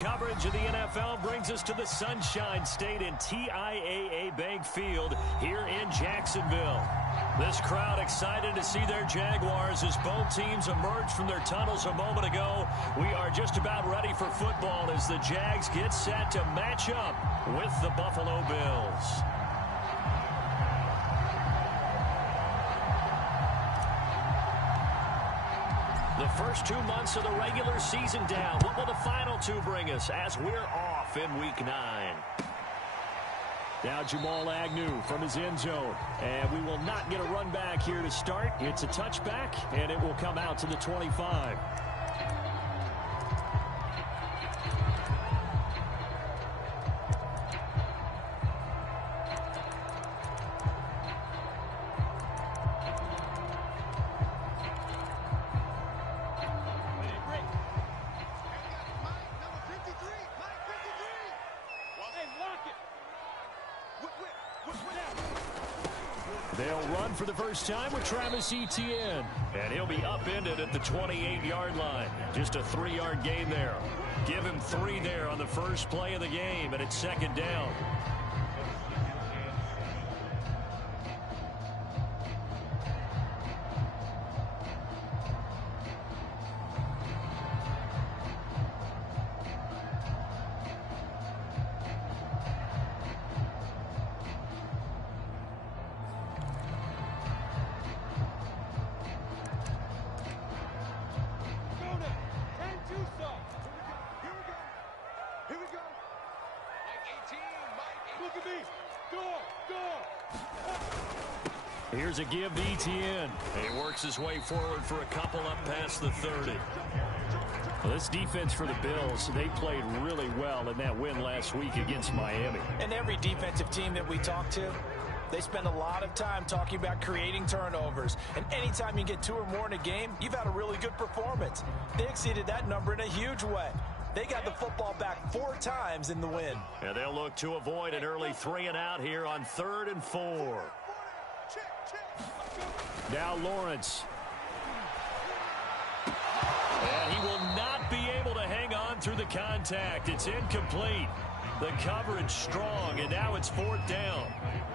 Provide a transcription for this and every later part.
Coverage of the NFL brings us to the Sunshine State and TIAA Bank Field here in Jacksonville. This crowd excited to see their Jaguars as both teams emerged from their tunnels a moment ago. We are just about ready for football as the Jags get set to match up with the Buffalo Bills. The first 2 months of the regular season down. What will the final two bring us as we're off in Week 9? Now Jamal Agnew from his end zone. And we will not get a run back here to start. It's a touchback, and it will come out to the 25. They'll run for the first time with Travis Etienne. And he'll be upended at the 28-yard line. Just a 3-yard gain there. Give him 3 there on the first play of the game, and it's second down. Here's a give to Etienne. He works his way forward for a couple up past the 30. Well, this defense for the Bills, they played really well in that win last week against Miami. And every defensive team that we talk to, they spend a lot of time talking about creating turnovers. And anytime you get 2 or more in a game, you've had a really good performance. They exceeded that number in a huge way. They got the football back 4 times in the win. And they'll look to avoid an early 3 and out here on 3rd and 4. Now Lawrence. And he will not be able to hang on through the contact. It's incomplete. The coverage strong, and now it's 4th down.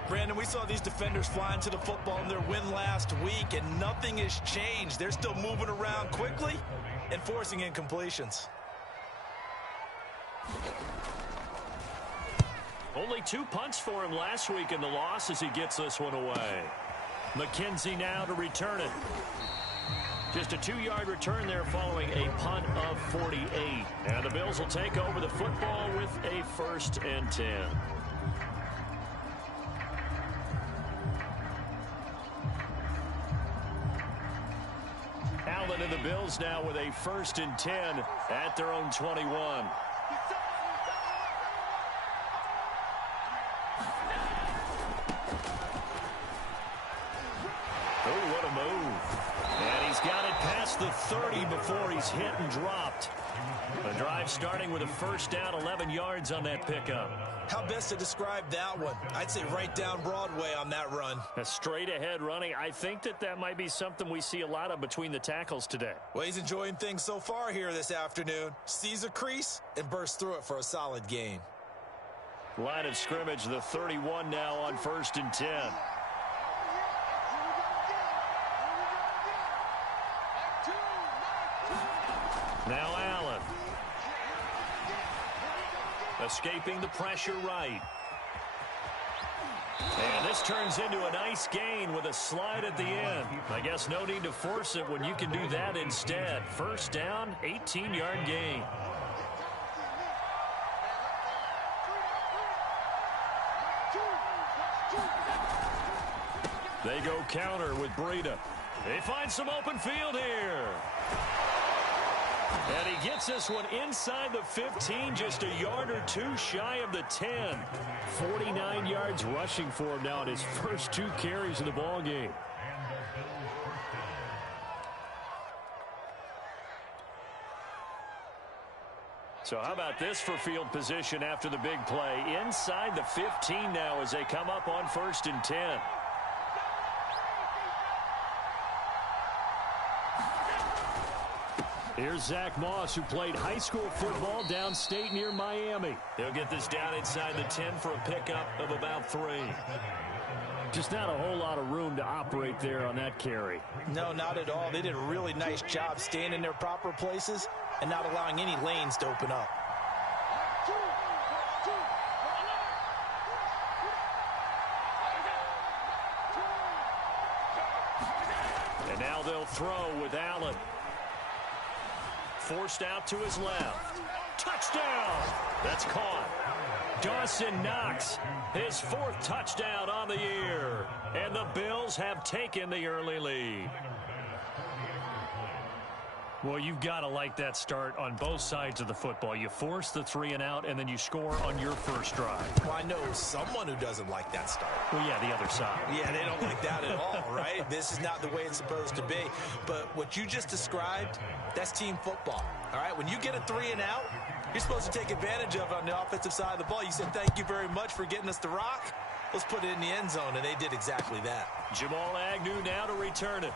Brandon, we saw these defenders flying to the football in their win last week, and nothing has changed. They're still moving around quickly and forcing incompletions. Only 2 punts for him last week in the loss as he gets this one away. McKenzie now to return it. Just a 2-yard return there following a punt of 48. And the Bills will take over the football with a 1st and 10. Allen and the Bills now with a 1st and 10 at their own 21. The 30 before he's hit and dropped. The drive starting with a 1st down, 11 yards on that pickup. How best to describe that one? I'd say right down Broadway on that run. A straight ahead running. I think that might be something we see a lot of between the tackles today. Well, he's enjoying things so far here this afternoon. Sees a crease and bursts through it for a solid gain. Line of scrimmage, the 31 now on 1st and 10. Now Allen. Escaping the pressure right. And this turns into a nice gain with a slide at the end. I guess no need to force it when you can do that instead. 1st down, 18-yard gain. They go counter with Breida. They find some open field here. And he gets this one inside the 15, just a yard or 2 shy of the 10. 49 yards rushing for him now in his first 2 carries of the ball game. So how about this for field position after the big play? Inside the 15 now as they come up on 1st and 10. Here's Zach Moss, who played high school football downstate near Miami. He'll get this down inside the 10 for a pickup of about 3. Just not a whole lot of room to operate there on that carry. No, not at all. They did a really nice job staying in their proper places and not allowing any lanes to open up. And now they'll throw with Allen. Forced out to his left. Touchdown! That's caught. Dawson Knox, his 4th touchdown on the year. And the Bills have taken the early lead. Well, you've got to like that start on both sides of the football. You force the 3 and out, and then you score on your first drive. Well, I know someone who doesn't like that start. Well, yeah, the other side. Yeah, they don't like that at all, right? This is not the way it's supposed to be. But what you just described, that's team football, all right? When you get a 3 and out, you're supposed to take advantage of it on the offensive side of the ball. You said, thank you very much for getting us the rock. Let's put it in the end zone, and they did exactly that. Jamal Agnew now to return it.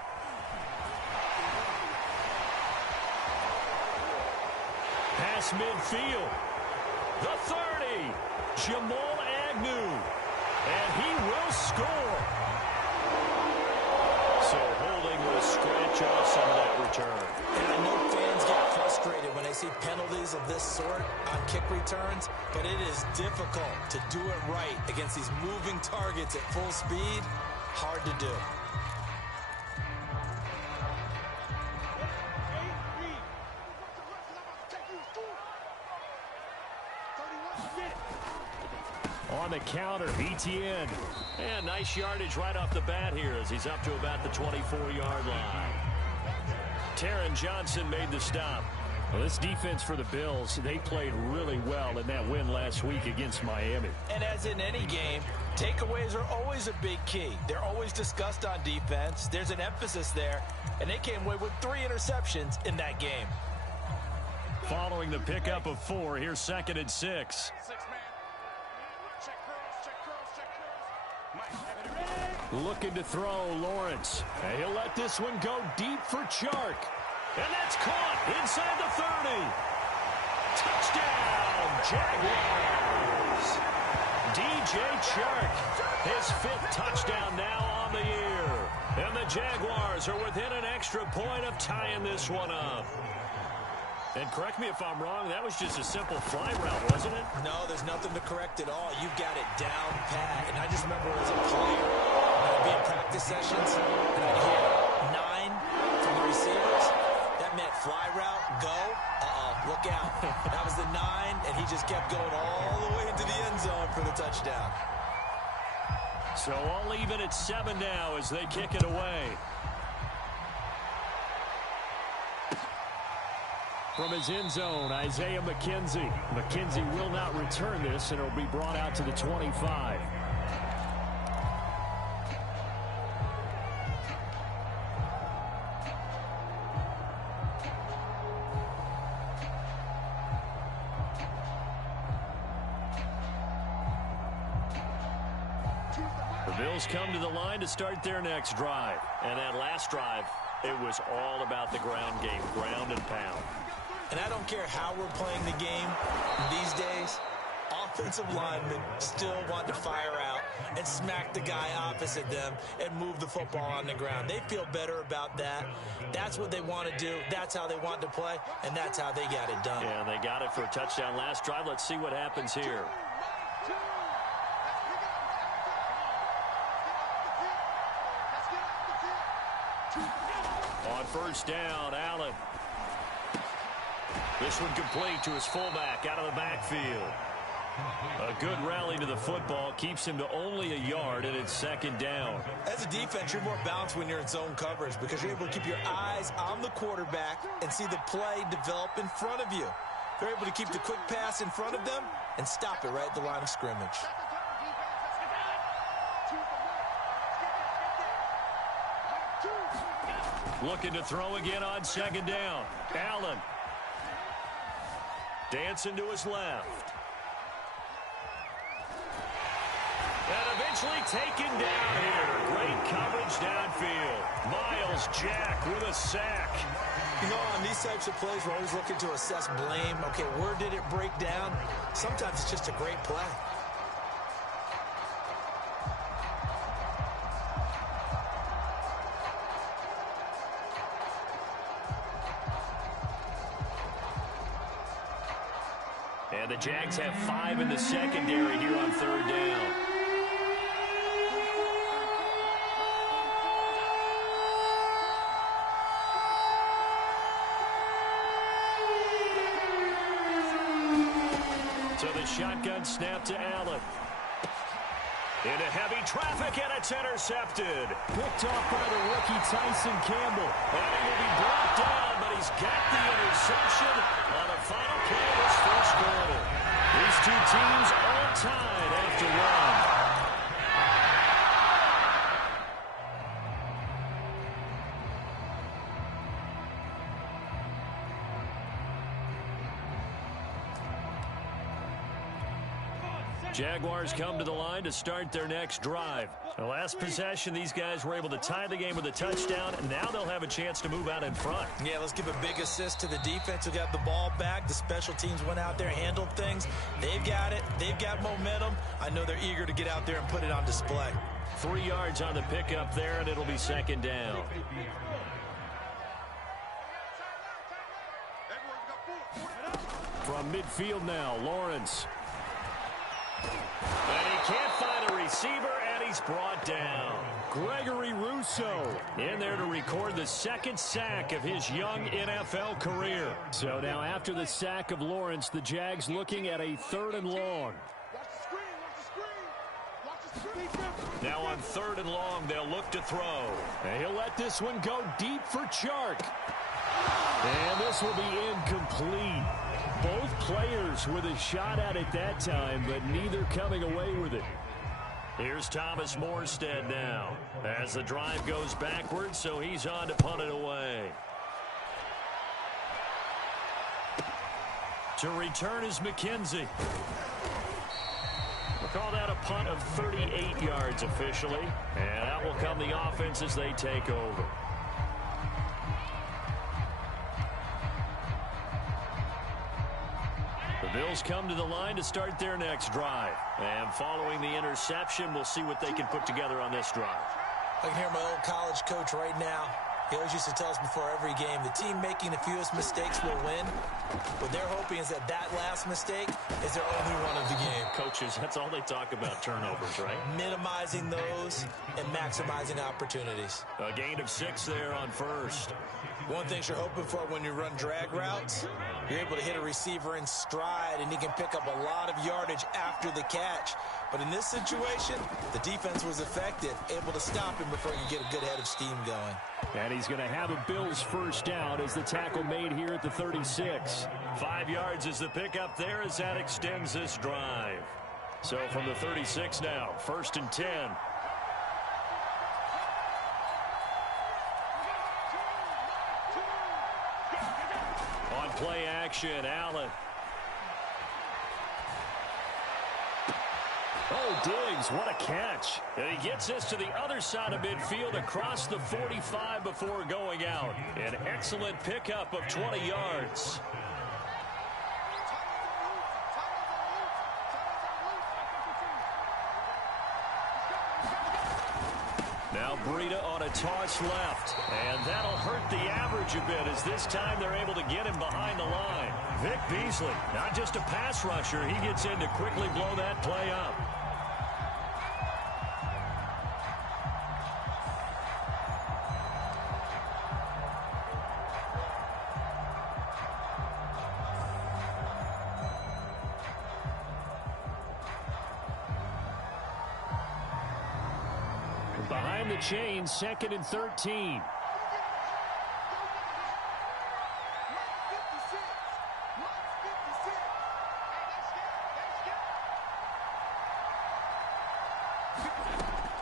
Pass midfield. The 30. Jamal Agnew. And he will score. So holding will scratch off some of that return. And I know fans get frustrated when they see penalties of this sort on kick returns, but it is difficult to do it right against these moving targets at full speed. Hard to do. On the counter, Etienne. And nice yardage right off the bat here as he's up to about the 24-yard line. Taron Johnson made the stop. Well, this defense for the Bills, they played really well in that win last week against Miami. And as in any game, takeaways are always a big key. They're always discussed on defense. There's an emphasis there, and they came away with 3 interceptions in that game. Following the pickup of 4, here's 2nd and 6. Looking to throw, Lawrence. And he'll let this one go deep for Chark. And that's caught inside the 30. Touchdown, Jaguars. DJ Chark, his 5th touchdown now on the year. And the Jaguars are within an extra point of tying this one up. And correct me if I'm wrong, that was just a simple fly route, wasn't it? No, there's nothing to correct at all. You've got it down pat. And I just remember as a player, when I'd be in practice sessions, and I'd hear 9 from the receivers. That meant fly route, go. Look out. That was the 9, and he just kept going all the way into the end zone for the touchdown. So all even at 7 now as they kick it away. From his end zone, Isaiah McKenzie. McKenzie will not return this, and it'll be brought out to the 25. The Bills come to the line to start their next drive. And that last drive, it was all about the ground game, ground and pound. And I don't care how we're playing the game these days, offensive linemen still want to fire out and smack the guy opposite them and move the football on the ground. They feel better about that. That's what they want to do. That's how they want to play, and that's how they got it done. Yeah, they got it for a touchdown last drive. Let's see what happens here. On first down, Allen. This one complete to his fullback out of the backfield. A good rally to the football keeps him to only a yard, and it's 2nd down. As a defense, you're more balanced when you're in zone coverage because you're able to keep your eyes on the quarterback and see the play develop in front of you. They're able to keep the quick pass in front of them and stop it right at the line of scrimmage. Looking to throw again on 2nd down. Allen. Dancing to his left. And eventually taken down here. Great coverage downfield. Myles Jack with a sack. You know, on these types of plays, we're always looking to assess blame. Okay, where did it break down? Sometimes it's just a great play. And the Jags have 5 in the secondary here on 3rd down. So the shotgun snap to Allen. Into heavy traffic, and it's intercepted. Picked off by the rookie Tyson Campbell. And he will be brought down, but he's got the interception on a final play of this first quarter. These two teams all tied after one. Jaguars come to the line to start their next drive. The last possession, these guys were able to tie the game with a touchdown, and now they'll have a chance to move out in front. Yeah, let's give a big assist to the defense who got the ball back. The special teams went out there, handled things. They've got it. They've got momentum. I know they're eager to get out there and put it on display. 3 yards on the pickup there, and it'll be 2nd down. From midfield now, Lawrence. And he can't find a receiver, and he's brought down. Gregory Rousseau in there to record the 2nd sack of his young NFL career. So now after the sack of Lawrence, the Jags looking at a 3rd and long. Now on 3rd and long, they'll look to throw. And he'll let this one go deep for Chark. And this will be incomplete. Both players with a shot at it that time, but neither coming away with it. Here's Thomas Morstead now as the drive goes backwards, so he's on to punt it away. To return is McKenzie. We'll call that a punt of 38 yards officially, and that will come the offense as they take over. The Bills come to the line to start their next drive. And following the interception, we'll see what they can put together on this drive. I can hear my old college coach right now. He always used to tell us before every game, the team making the fewest mistakes will win. What they're hoping is that that last mistake is their only one of the game. Coaches, that's all they talk about, turnovers, right? Minimizing those and maximizing opportunities. A gain of 6 there on 1st. One thing you're hoping for when you run drag routes, you're able to hit a receiver in stride, and he can pick up a lot of yardage after the catch. But in this situation, the defense was effective, able to stop him before you get a good head of steam going. And he's going to have a Bills first down as the tackle made here at the 36. 5 yards is the pickup there as that extends this drive. So from the 36 now, 1st and 10. On play action, Allen. Oh, Diggs, what a catch. And he gets this to the other side of midfield across the 45 before going out. An excellent pickup of 20 yards. Now Breida on a toss left. And that'll hurt the average a bit as this time they're able to get him behind the line. Vic Beasley, not just a pass rusher. He gets in to quickly blow that play up. Behind the chain, 2nd and 13.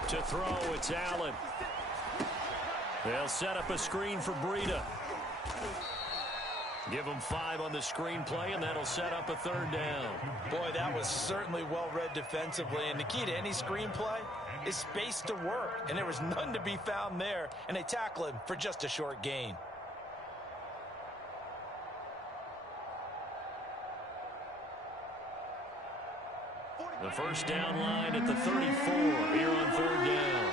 To throw, it's Allen. They'll set up a screen for Breida. Give them 5 on the screenplay, and that'll set up a 3rd down. Boy, that was certainly well read defensively, and the key to any screenplay is space to work, and there was none to be found there, and they tackle him for just a short gain. The first down line at the 34 here on 3rd down.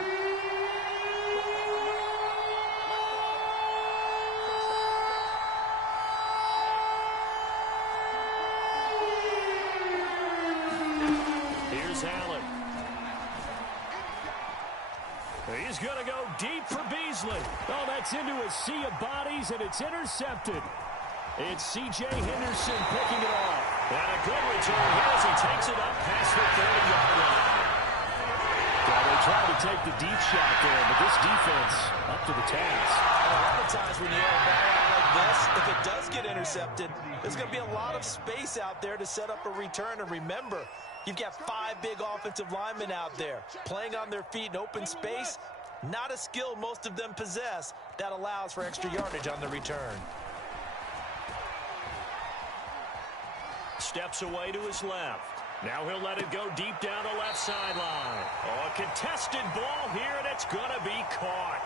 Here's Allen. He's going to go deep for Beasley. Oh, that's into a sea of bodies, and it's intercepted. It's C.J. Henderson picking it off. And a good return here as he takes it up past the 30-yard line. Well, they tried to take the deep shot there, but this defense up to the task. A lot of times when you have a ball out like this, if it does get intercepted, there's going to be a lot of space out there to set up a return. And remember, you've got 5 big offensive linemen out there playing on their feet in open space. Not a skill most of them possess that allows for extra yardage on the return. Steps away to his left. Now he'll let it go deep down the left sideline. Oh, a contested ball here, and it's going to be caught.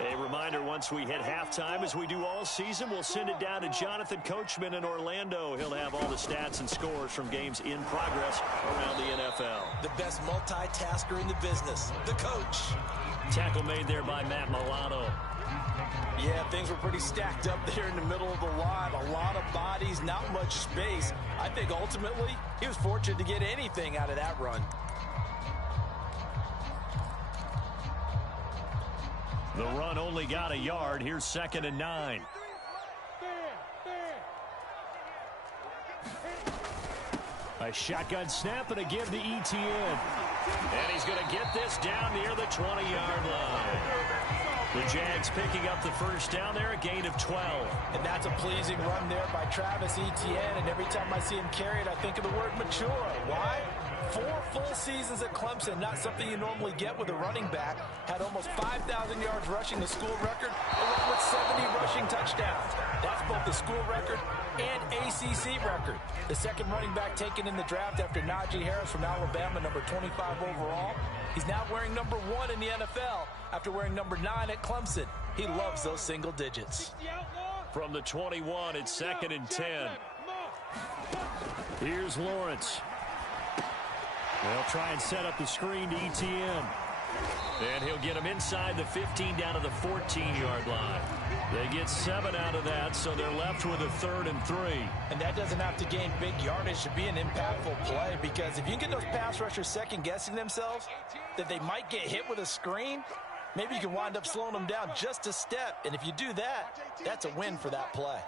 A reminder, once we hit halftime, as we do all season, we'll send it down to Jonathan Coachman in Orlando. He'll have all the stats and scores from games in progress around the NFL. The best multitasker in the business, the coach. Tackle made there by Matt Milano. Yeah, things were pretty stacked up there in the middle of the line. A lot of bodies, not much space. I think ultimately he was fortunate to get anything out of that run. The run only got a yard. Here's 2nd and 9. A shotgun snap and a give to ETN. And he's going to get this down near the 20-yard line. The Jags picking up the first down there, a gain of 12. And that's a pleasing run there by Travis Etienne. And every time I see him carry it, I think of the word mature. Why? 4 full seasons at Clemson, not something you normally get with a running back. Had almost 5,000 yards rushing, the school record, along with 70 rushing touchdowns. That's both the school record and ACC record. The second running back taken in the draft after Najee Harris from Alabama, number 25 overall. He's now wearing number 1 in the NFL after wearing number 9 at Clemson. He loves those single digits. From the 21, it's 2nd and 10. Here's Lawrence. They'll try and set up the screen to ETN. And he'll get him inside the 15 down to the 14-yard line. They get 7 out of that, so they're left with a 3rd and 3. And that doesn't have to gain big yardage to be an impactful play, because if you can get those pass rushers second-guessing themselves that they might get hit with a screen, maybe you can wind up slowing them down just a step. And if you do that, that's a win for that play.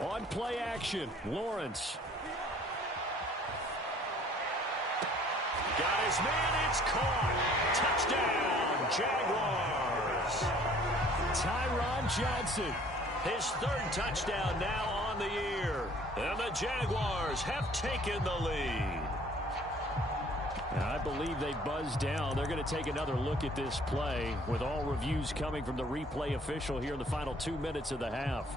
On play action, Lawrence. Got his man, it's caught. Touchdown, Jaguars. Tyron Johnson, his 3rd touchdown now on the year. And the Jaguars have taken the lead. I believe they buzzed down. They're going to take another look at this play with all reviews coming from the replay official here in the final 2 minutes of the half.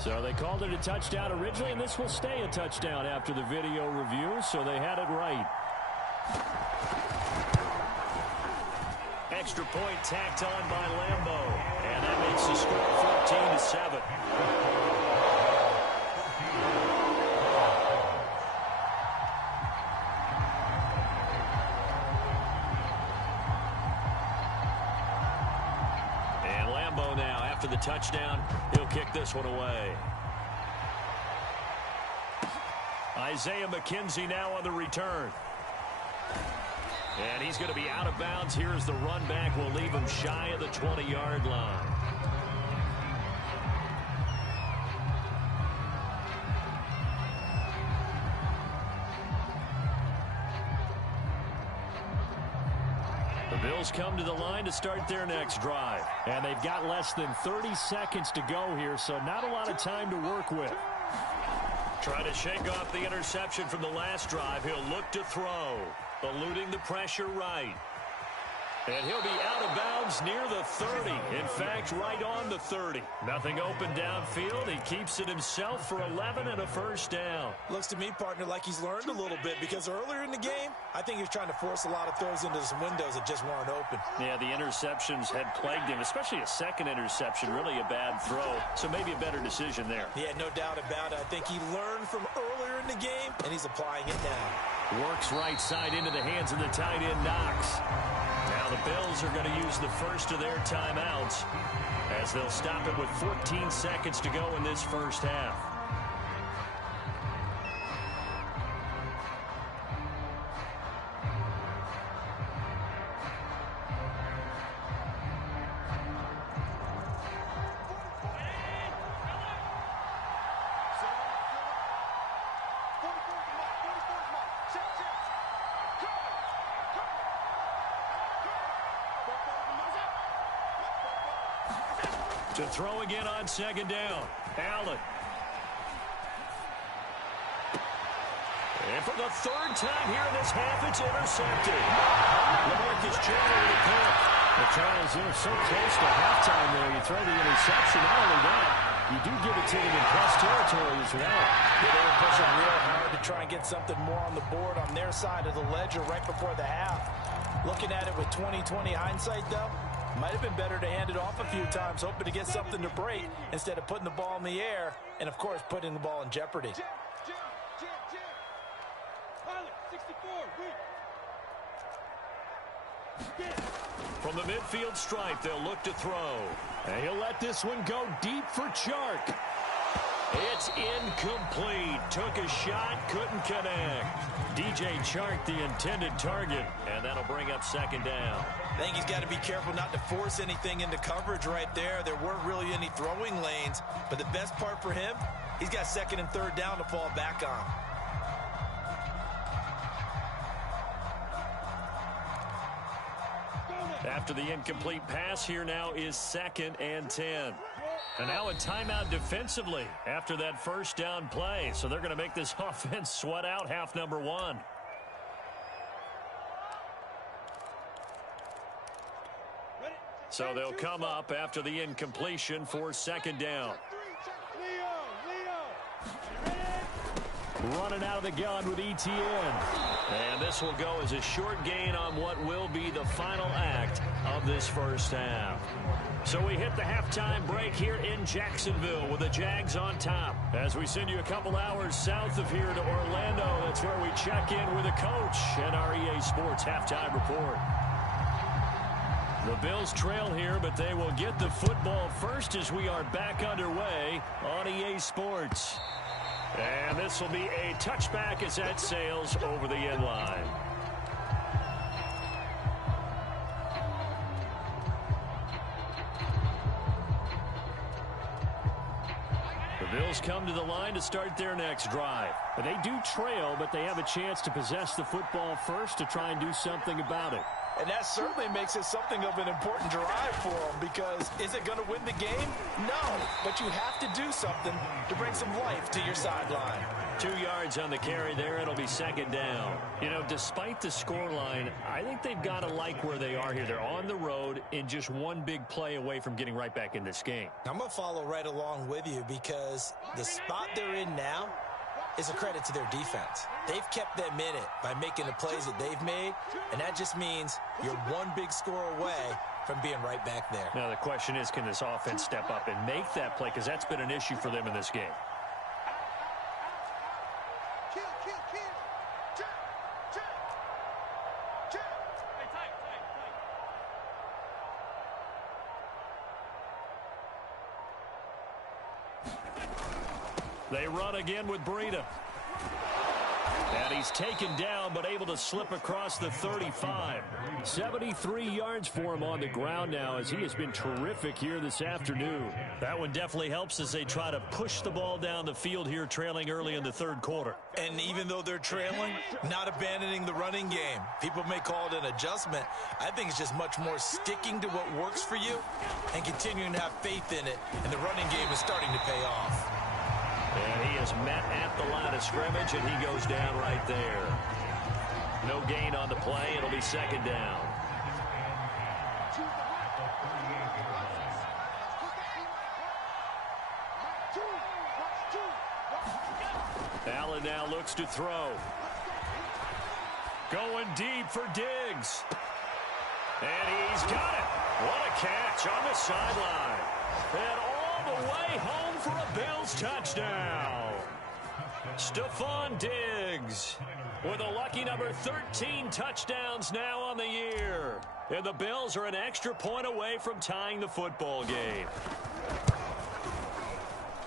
So they called it a touchdown originally, and this will stay a touchdown after the video review, so they had it right. Extra point tacked on by Lambo, and that makes the score 14-7. And Lambo now, after the touchdown, he'll kick this one away. Isaiah McKenzie now on the return. And he's going to be out of bounds here as the run back will leave him shy of the 20-yard line. The Bills come to the line to start their next drive. And they've got less than 30 seconds to go here, so not a lot of time to work with. Trying to shake off the interception from the last drive. He'll look to throw. Eluding the pressure right. And he'll be out of bounds near the 30. In fact, right on the 30. Nothing open downfield. He keeps it himself for 11 and a first down. Looks to me, partner, like he's learned a little bit because earlier in the game, I think he was trying to force a lot of throws into some windows that just weren't open. Yeah, the interceptions had plagued him, especially a second interception. Really a bad throw, so maybe a better decision there. Yeah, no doubt about it. I think he learned from earlier in the game, and he's applying it now. Works right side into the hands of the tight end, Knox. Now the Bills are going to use the first of their timeouts as they'll stop it with 14 seconds to go in this first half. To throw again on second down. Allen. And for the third time here in this half, it's intercepted. LaMarcus Joyner with a pick. Well, Charles, they're so close to halftime there. You throw the interception. Not only that, you do give it to them in plus territory as well. Yeah, they were pushing real hard to try and get something more on the board on their side of the ledger right before the half. Looking at it with 20/20 hindsight, though, might have been better to hand it off a few times, hoping to get something to break instead of putting the ball in the air and, of course, putting the ball in jeopardy. From the midfield stripe, they'll look to throw. And he'll let this one go deep for Chark. It's incomplete. Took a shot, couldn't connect. DJ Chark, the intended target, and that'll bring up second down. I think he's got to be careful not to force anything into coverage right there. There weren't really any throwing lanes, but the best part for him, he's got second and third down to fall back on. After the incomplete pass, here now is 2nd and 10. And now a timeout defensively after that first down play. So they're going to make this offense sweat out half number one. So they'll come up after the incompletion for second down. Running out of the gun with ETN. And this will go as a short gain on what will be the final act of this first half. So we hit the halftime break here in Jacksonville with the Jags on top. As we send you a couple hours south of here to Orlando, that's where we check in with the coach and our EA Sports halftime report. The Bills trail here, but they will get the football first as we are back underway on EA Sports. And this will be a touchback as that sails over the end line. The Bills come to the line to start their next drive. They do trail, but they have a chance to possess the football first to try and do something about it. And that certainly makes it something of an important drive for them, because is it going to win the game? No, but you have to do something to bring some life to your sideline. 2 yards on the carry there. It'll be second down. You know, despite the scoreline, I think they've got to like where they are here. They're on the road and just one big play away from getting right back in this game. I'm going to follow right along with you, because the spot they're in now is a credit to their defense. They've kept them in it by making the plays that they've made, and that just means you're one big score away from being right back there. Now the question is, can this offense step up and make that play, because that's been an issue for them in this game. They run again with Breida. And he's taken down, but able to slip across the 35. 73 yards for him on the ground now, as he has been terrific here this afternoon. That one definitely helps as they try to push the ball down the field here, trailing early in the third quarter. And even though they're trailing, not abandoning the running game. People may call it an adjustment. I think it's just much more sticking to what works for you and continuing to have faith in it. And the running game is starting to pay off. And he is met at the line of scrimmage, and he goes down right there. No gain on the play. It'll be second down. Allen now looks to throw. Going deep for Diggs. And he's got it. What a catch on the sideline. And all the way home for a Bills touchdown. Stephon Diggs with a lucky number 13 touchdowns now on the year. And the Bills are an extra point away from tying the football game.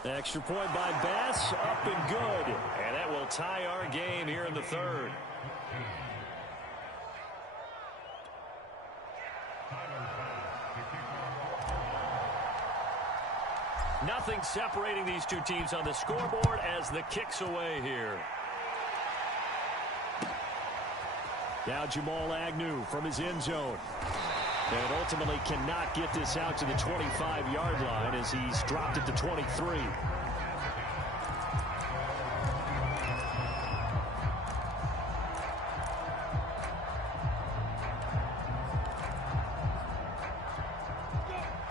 Extra point by Bass, up and good. And that will tie our game here in the third. Nothing separating these two teams on the scoreboard as the kick's away here. Now Jamal Agnew from his end zone. And ultimately cannot get this out to the 25-yard line as he's dropped it to 23.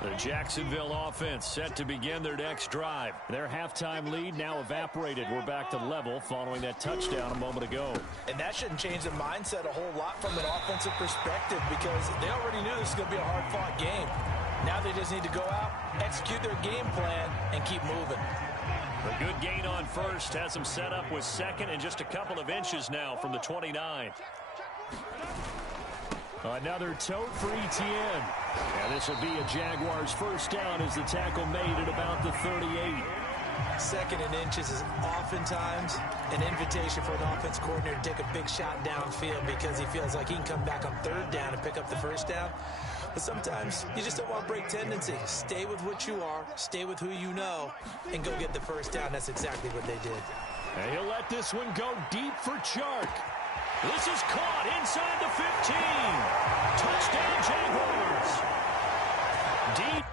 The Jacksonville offense set to begin their next drive. Their halftime lead now evaporated. We're back to level following that touchdown a moment ago. And that shouldn't change the mindset a whole lot from an offensive perspective because they already knew this was going to be a hard-fought game. Now they just need to go out, execute their game plan, and keep moving. A good gain on first has them set up with second and just a couple of inches now from the 29. Another tote for Etienne. And this will be a Jaguars first down as the tackle made at about the 38. Second and inches is oftentimes an invitation for an offense coordinator to take a big shot downfield because he feels like he can come back on third down and pick up the first down. But sometimes you just don't want to break tendency. Stay with what you are, stay with who you know, and go get the first down. That's exactly what they did. And he'll let this one go deep for Chark. This is caught inside the 15. Touchdown, Jaguars. Deep.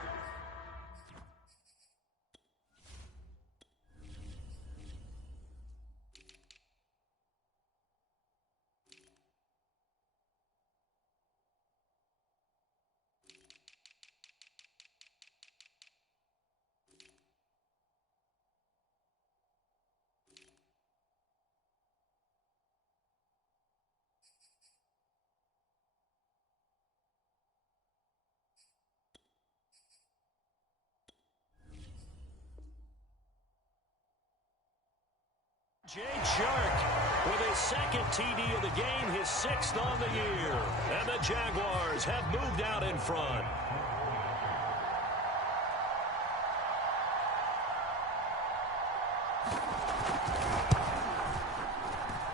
Chark with his second TD of the game, his sixth on the year. And the Jaguars have moved out in front.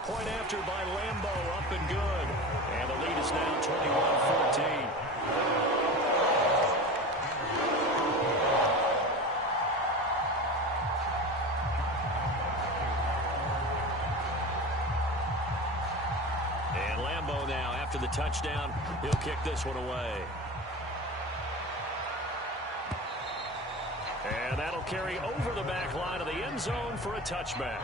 Point after by Lambeau, up and good. And the lead is now 21-14. Now, after the touchdown, he'll kick this one away. And that'll carry over the back line of the end zone for a touchback.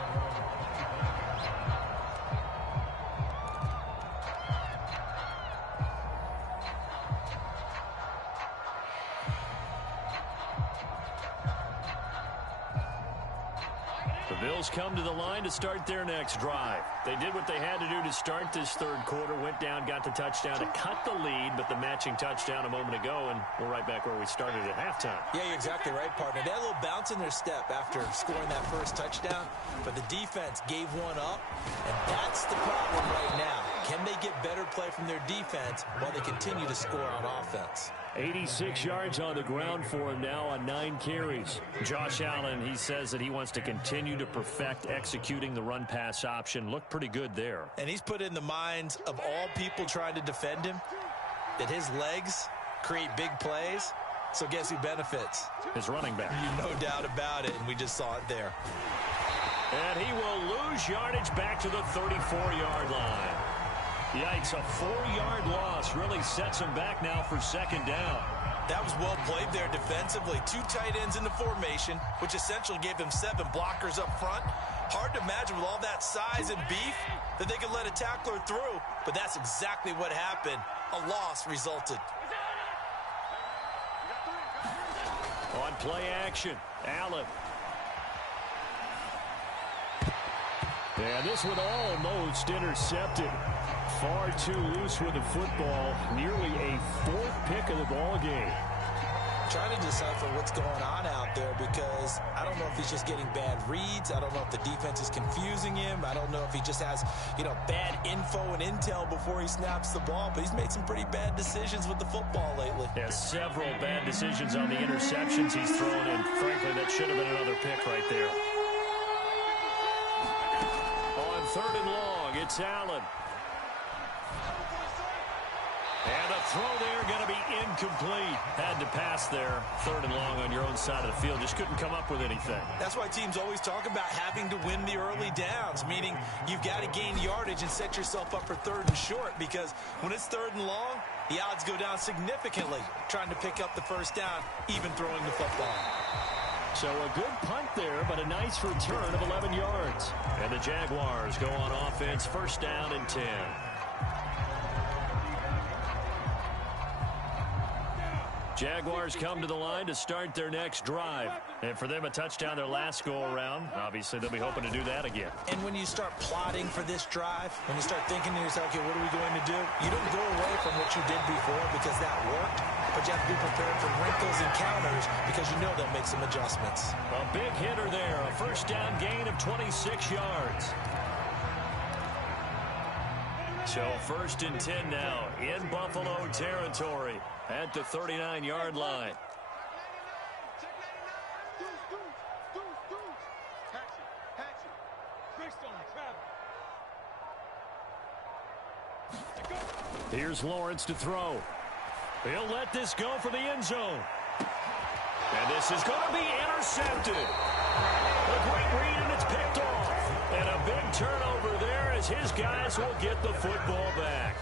The Bills come to the line to start their next drive. They did what they had to do to start this third quarter, went down, got the touchdown to cut the lead, but the matching touchdown a moment ago, and we're right back where we started at halftime. Yeah, you're exactly right, partner. They had a little bounce in their step after scoring that first touchdown, but the defense gave one up, and that's the problem right now. Can they get better play from their defense while they continue to score on offense? 86 yards on the ground for him now on 9 carries. Josh Allen, he says that he wants to continue to perfect executing the run-pass option. Looked pretty good there. And he's put in the minds of all people trying to defend him that his legs create big plays. So guess who benefits? His running back. No doubt about it, and we just saw it there. And he will lose yardage back to the 34-yard line. Yikes, a 4-yard loss really sets him back now for second down. That was well played there defensively. 2 tight ends in the formation, which essentially gave them 7 blockers up front. Hard to imagine with all that size and beef that they could let a tackler through, but that's exactly what happened. A loss resulted. On play action, Allen. And this one almost intercepted. Far too loose with the football. Nearly a 4th pick of the ball game. Trying to decipher what's going on out there because I don't know if he's just getting bad reads. I don't know if the defense is confusing him. I don't know if he just has, bad info and intel before he snaps the ball. But he's made some pretty bad decisions with the football lately. Yeah, several bad decisions on the interceptions he's thrown, and frankly, that should have been another pick right there. On 3rd and long, it's Allen. And a throw there going to be incomplete. Had to pass there. 3rd and long on your own side of the field. Just couldn't come up with anything. That's why teams always talk about having to win the early downs, meaning you've got to gain yardage and set yourself up for 3rd and short, because when it's 3rd and long, the odds go down significantly trying to pick up the first down, even throwing the football. So a good punt there, but a nice return of 11 yards. And the Jaguars go on offense, 1st down and 10. Jaguars come to the line to start their next drive. And for them, a touchdown their last go-around. Obviously, they'll be hoping to do that again. And when you start plotting for this drive, when you start thinking to yourself, okay, what are we going to do? You don't go away from what you did before because that worked, but you have to be prepared for wrinkles and counters because you know they'll make some adjustments. A big hitter there, a 1st down gain of 26 yards. So 1st and 10 now in Buffalo territory at the 39-yard line. Here's Lawrence to throw. He'll let this go for the end zone. And this is going to be intercepted. A great read, and it's picked off. And a big turnover there as his guys will get the football back.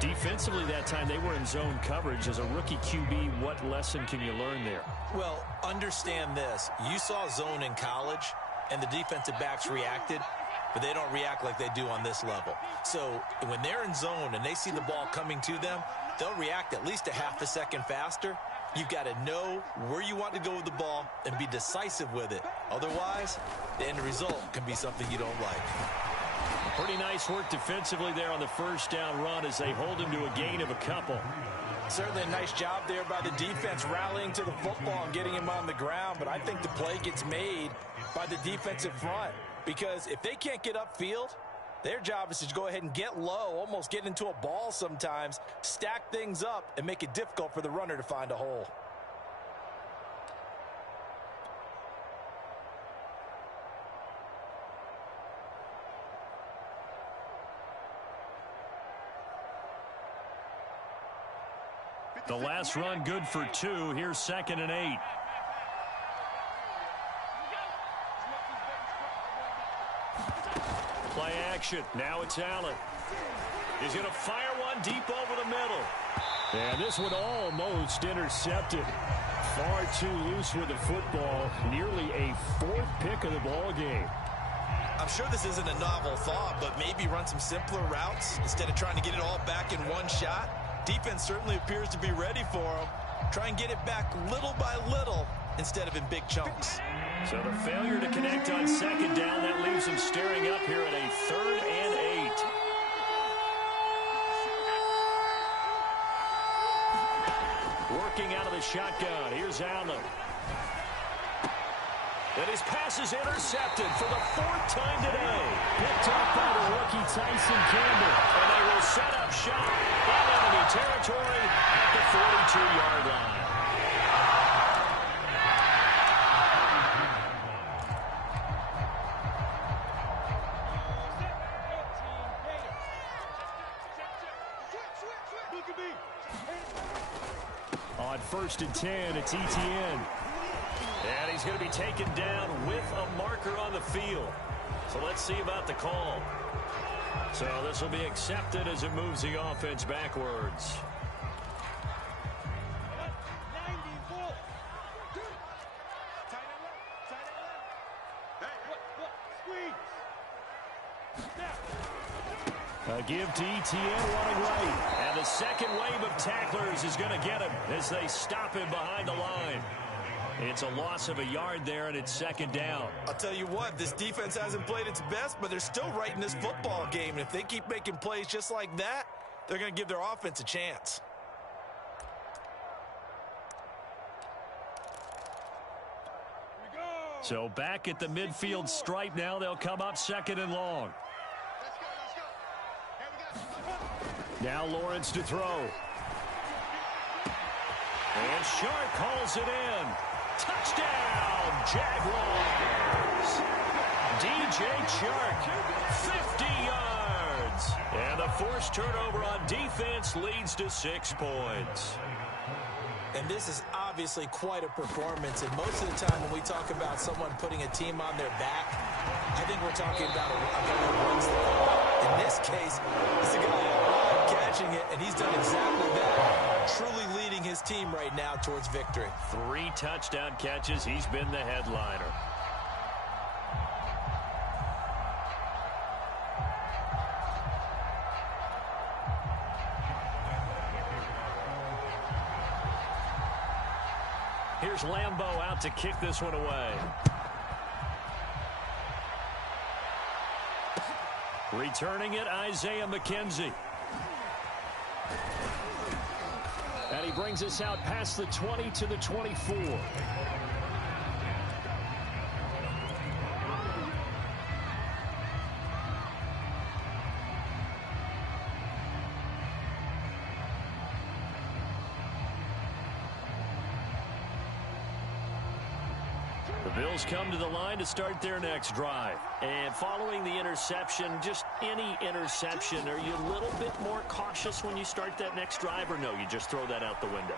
Defensively that time, they were in zone coverage. As a rookie QB, what lesson can you learn there? Well, understand this. You saw zone in college, and the defensive backs reacted, but they don't react like they do on this level. So when they're in zone and they see the ball coming to them, they'll react at least a half a second faster. You've got to know where you want to go with the ball and be decisive with it. Otherwise, the end result can be something you don't like. Pretty nice work defensively there on the 1st down run as they hold him to a gain of a couple. Certainly a nice job there by the defense rallying to the football and getting him on the ground, but I think the play gets made by the defensive front because if they can't get upfield, their job is to go ahead and get low, almost get into a ball sometimes, stack things up, and make it difficult for the runner to find a hole. The last run good for 2. Here's 2nd and 8. Play action. Now it's Allen. He's going to fire one deep over the middle. And this one almost intercepted. Far too loose with the football. Nearly a 4th pick of the ball game. I'm sure this isn't a novel thought, but maybe run some simpler routes instead of trying to get it all back in one shot. Defense certainly appears to be ready for him. Try and get it back little by little instead of in big chunks. So the failure to connect on 2nd down, that leaves him staring up here at a 3rd and 8. Working out of the shotgun. Here's Allen. And his pass is intercepted for the 4th time today. Picked off by the rookie Tyson Campbell. And they will set up shop in enemy territory at the 42-yard line. On 1st and 10, it's ETN. And he's going to be taken down with a marker on the field. So let's see about the call. So this will be accepted as it moves the offense backwards. A give to ETN running right. And the second wave of tacklers is going to get him as they stop him behind the line. It's a loss of a yard there, and it's 2nd down. I'll tell you what, this defense hasn't played its best, but they're still right in this football game. And if they keep making plays just like that, they're going to give their offense a chance. So back at the midfield stripe now, they'll come up 2nd and long. Now Lawrence to throw. And Sharp calls it in. Touchdown, Jaguars. DJ Chark, 50 yards. And the forced turnover on defense leads to 6 points. And this is obviously quite a performance. And most of the time when we talk about someone putting a team on their back, I think we're talking about a guy who runs the football. In this case, it's a guy catching it, and he's done exactly that. Truly leading his team right now towards victory. 3 touchdown catches. He's been the headliner. Here's Lambeau out to kick this one away. Returning it, Isaiah McKenzie. And he brings us out past the 20 to the 24. The Bills come to the line to start their next drive. And following the interception, just any interception, are you a little bit more cautious when you start that next drive, or no, you just throw that out the window?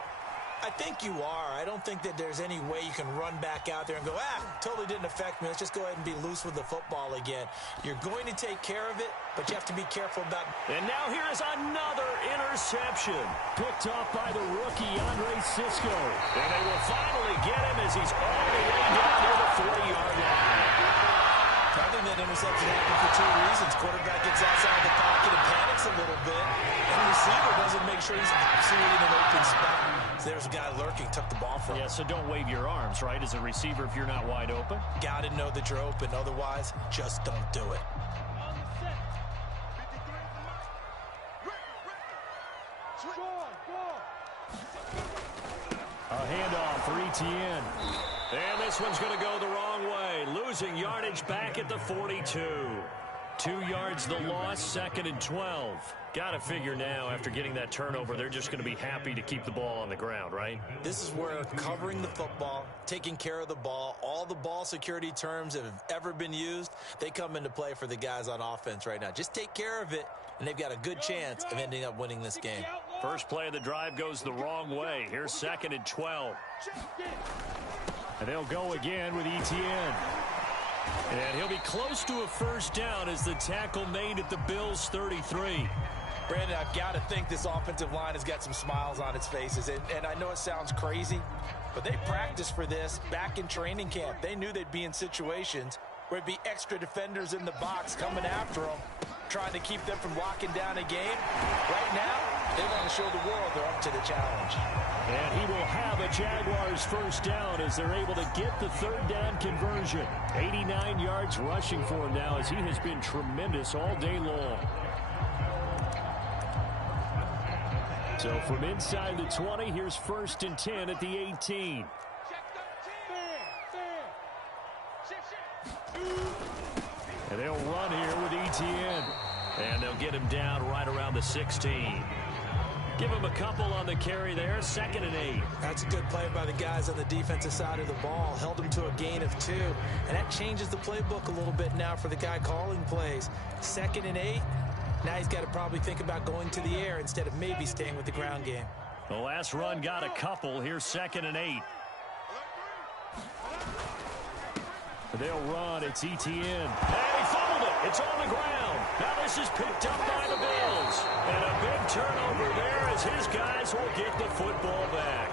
I think you are. I don't think that there's any way you can run back out there and go, totally didn't affect me. Let's just go ahead and be loose with the football again. You're going to take care of it, but you have to be careful about it. And now here is another interception. Picked off by the rookie, Andre Cisco. And they will finally get him as he's all the way down near the 40-yard line. I think that interception happened for 2 reasons. Quarterback gets outside the pocket and panics a little bit. And the receiver doesn't make sure he's absolutely in an open spot. So there's a guy lurking, took the ball from him. Yeah, so don't wave your arms, right, as a receiver if you're not wide open. Got to know that you're open. Otherwise, just don't do it. A handoff for ETN. And this one's going to go the wrong way. Losing yardage back at the 42. 2 yards the loss, 2nd and 12. Got to figure now, after getting that turnover, they're just going to be happy to keep the ball on the ground, right? This is where covering the football, taking care of the ball, all the ball security terms that have ever been used, they come into play for the guys on offense right now. Just take care of it, and they've got a good chance of ending up winning this game. First play of the drive goes the wrong way. Here's 2nd and 12. And they'll go again with ETN. And he'll be close to a first down as the tackle made at the Bills' 33. Brandon, I've got to think this offensive line has got some smiles on its faces. And I know it sounds crazy, but they practiced for this back in training camp. They knew they'd be in situations where it'd be extra defenders in the box coming after them, trying to keep them from locking down a game. Right now, they want to show the world they're up to the challenge. And he will have a Jaguars first down as they're able to get the 3rd down conversion. 89 yards rushing for him now as he has been tremendous all day long. So from inside the 20, here's 1st and 10 at the 18. And they'll run here with ETN. And they'll get him down right around the 16. Give him a couple on the carry there, 2nd and 8. That's a good play by the guys on the defensive side of the ball. Held him to a gain of 2. And that changes the playbook a little bit now for the guy calling plays. 2nd and 8. Now he's got to probably think about going to the air instead of maybe staying with the ground game. The last run got a couple. Here's 2nd and 8. They'll run. It's ETN. And he fumbled it. It's on the ground. Now this is picked up by the Bills. And a big turnover there as his guys will get the football back.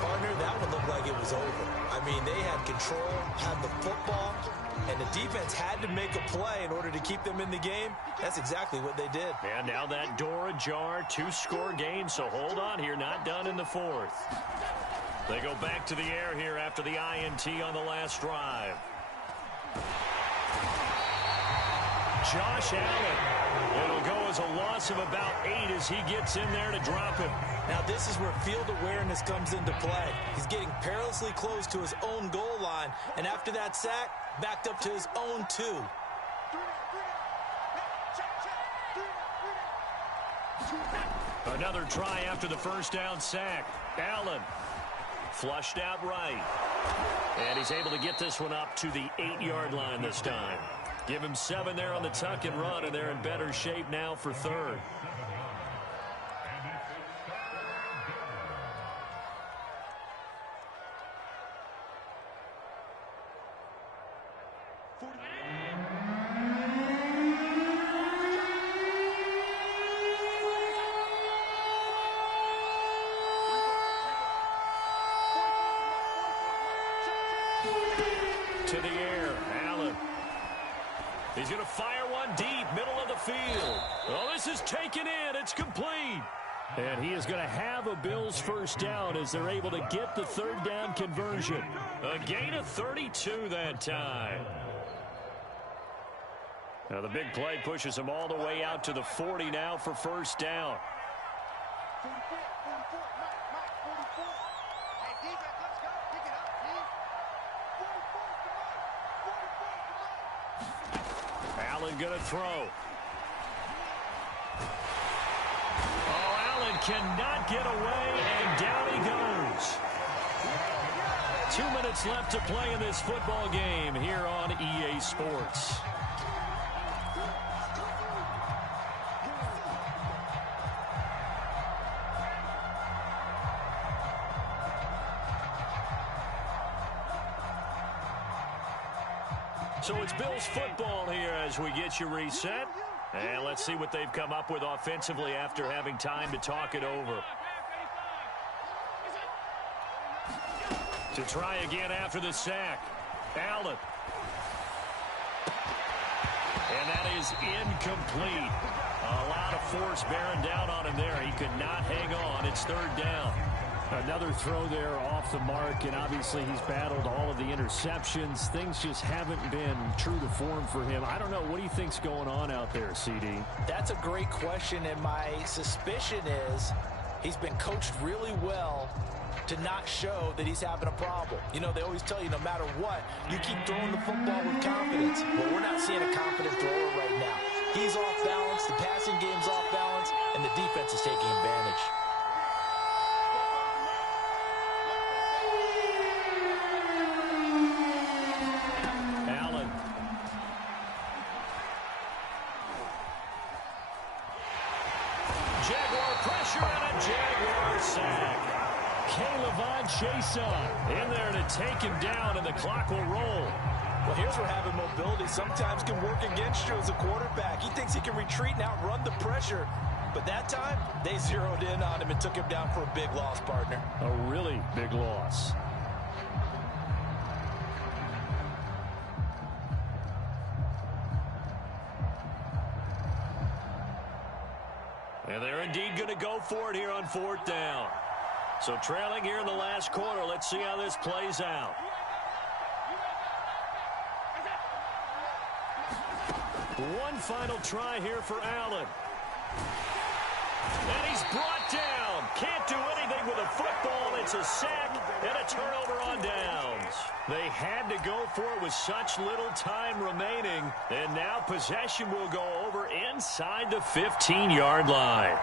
Partner, that one looked like it was over. I mean, they had control, had the football, and the defense had to make a play in order to keep them in the game. That's exactly what they did. And now that door ajar, 2-score game, so hold on here, not done in the 4th. They go back to the air here after the INT on the last drive. Josh Allen. It'll go as a loss of about 8 as he gets in there to drop him. Now this is where field awareness comes into play. He's getting perilously close to his own goal line, and after that sack, backed up to his own 2. Another try after the first down sack. Allen flushed out right. And he's able to get this one up to the 8-yard line this time. Give him 7 there on the tuck and run, and they're in better shape now for 3rd. To the air, Allen. He's going to fire one deep, middle of the field. Oh, this is taken in. It's complete. And he is going to have a Bills first down as they're able to get the 3rd down conversion. A gain of 32 that time. Now the big play pushes him all the way out to the 40 now for first down. Allen going to throw. Oh, Allen cannot get away, and down he goes. 2 minutes left to play in this football game here on EA Sports. So it's Bills football here as we get you reset. And let's see what they've come up with offensively after having time to talk it over. To try again after the sack. Allen. And that is incomplete. A lot of force bearing down on him there. He could not hang on. It's 3rd down. Another throw there off the mark, and obviously he's battled all of the interceptions. Things just haven't been true to form for him. I don't know. What do you think's going on out there, CD? That's a great question, and my suspicion is he's been coached really well to not show that he's having a problem. You know, they always tell you no matter what, you keep throwing the football with confidence. Well, we're not seeing a confident thrower right now. He's off balance, the passing game's off balance, and the defense is taking advantage. Jaguar pressure and a Jaguar sack. In there to take him down, and the clock will roll. Well, here's where having mobility sometimes can work against you as a quarterback. He thinks he can retreat and outrun the pressure. But that time, they zeroed in on him and took him down for a big loss, partner. A really big loss. And they're indeed going to go for it here on 4th down. So trailing here in the last quarter. Let's see how this plays out. One final try here for Allen. And he's brought down. Can't do anything with a football. It's a sack and a turnover on downs. They had to go for it with such little time remaining. And now possession will go over inside the 15-yard line.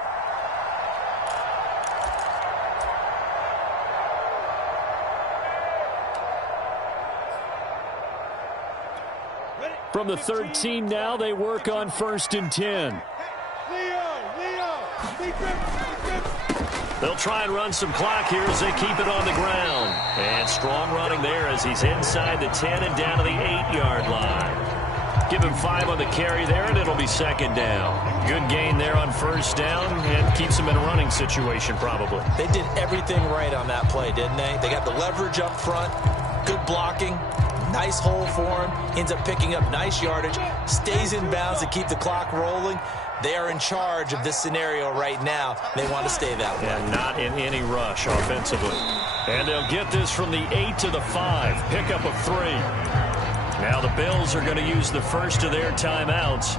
From the 13 now, they work on 1st and 10. They'll try and run some clock here as they keep it on the ground. And strong running there as he's inside the 10 and down to the 8-yard line. Give him 5 on the carry there, and it'll be 2nd down. Good gain there on 1st down and keeps him in a running situation probably. They did everything right on that play, didn't they? They got the leverage up front, good blocking, nice hole for him, ends up picking up nice yardage, stays in bounds to keep the clock rolling. They are in charge of this scenario right now. They want to stay that way. And not in any rush offensively. And they'll get this from the 8 to the 5. Pickup of 3. Now the Bills are going to use the first of their timeouts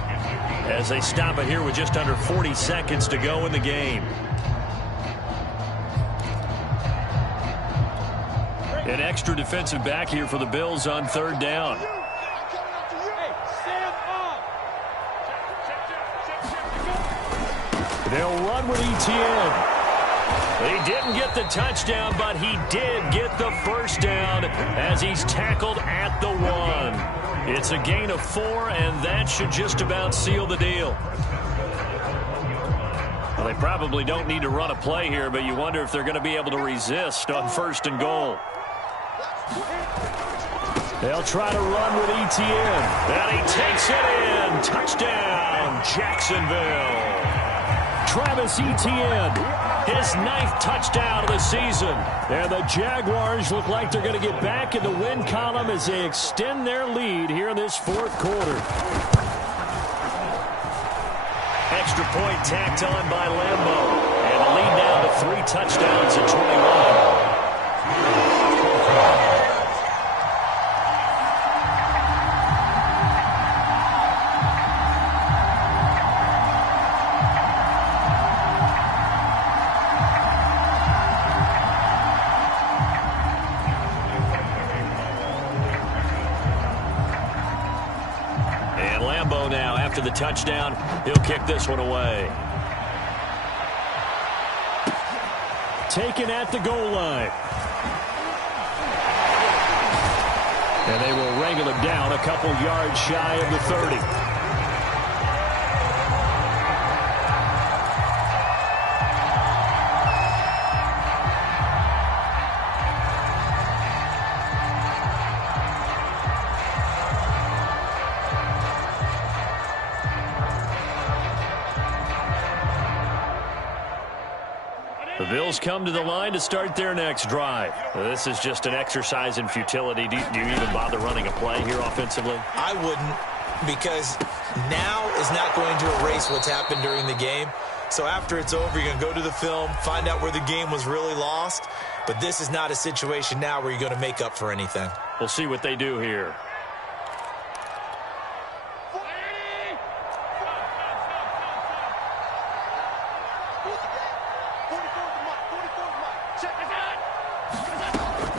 as they stop it here with just under 40 seconds to go in the game. An extra defensive back here for the Bills on 3rd down. They'll run with ETN. He didn't get the touchdown, but he did get the 1st down as he's tackled at the 1. It's a gain of 4, and that should just about seal the deal. Well, they probably don't need to run a play here, but you wonder if they're going to be able to resist on 1st and goal. They'll try to run with ETN. And he takes it in. Touchdown, Jacksonville. Travis Etienne, his 9th touchdown of the season. And the Jaguars look like they're going to get back in the win column as they extend their lead here in this 4th quarter. Extra point tacked on by Lambeau. And the lead down to 3 touchdowns at 21. After the touchdown, he'll kick this one away. Taken at the goal line. And they will wrangle him down a couple yards shy of the 30. The Bills come to the line to start their next drive. This is just an exercise in futility. Do you even bother running a play here offensively? I wouldn't, because now is not going to erase what's happened during the game. So after it's over, you're going to go to the film, find out where the game was really lost. But this is not a situation now where you're going to make up for anything. We'll see what they do here.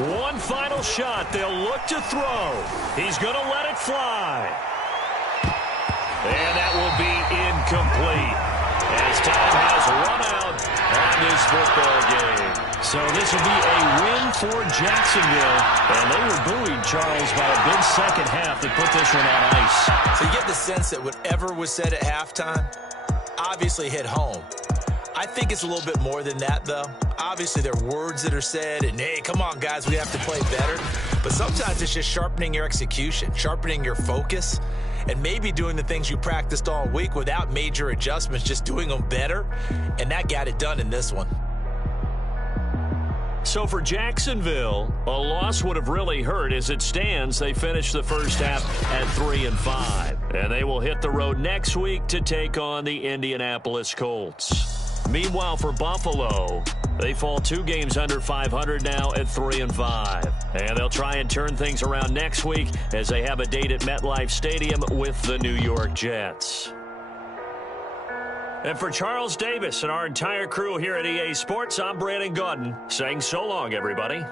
One final shot. They'll look to throw. He's going to let it fly. And that will be incomplete as time has run out on this football game. So this will be a win for Jacksonville. And they were buoyed, Charles, by a big second half that put this one on ice. So you get the sense that whatever was said at halftime obviously hit home. I think it's a little bit more than that, though. Obviously, there are words that are said, and, hey, come on, guys, we have to play better. But sometimes it's just sharpening your execution, sharpening your focus, and maybe doing the things you practiced all week without major adjustments, just doing them better. And that got it done in this one. So for Jacksonville, a loss would have really hurt. As it stands, they finished the first half at 3-5. And they will hit the road next week to take on the Indianapolis Colts. Meanwhile, for Buffalo, they fall 2 games under 500 now at 3-5. And they'll try and turn things around next week as they have a date at MetLife Stadium with the New York Jets. And for Charles Davis and our entire crew here at EA Sports, I'm Brandon Gaudin saying so long, everybody.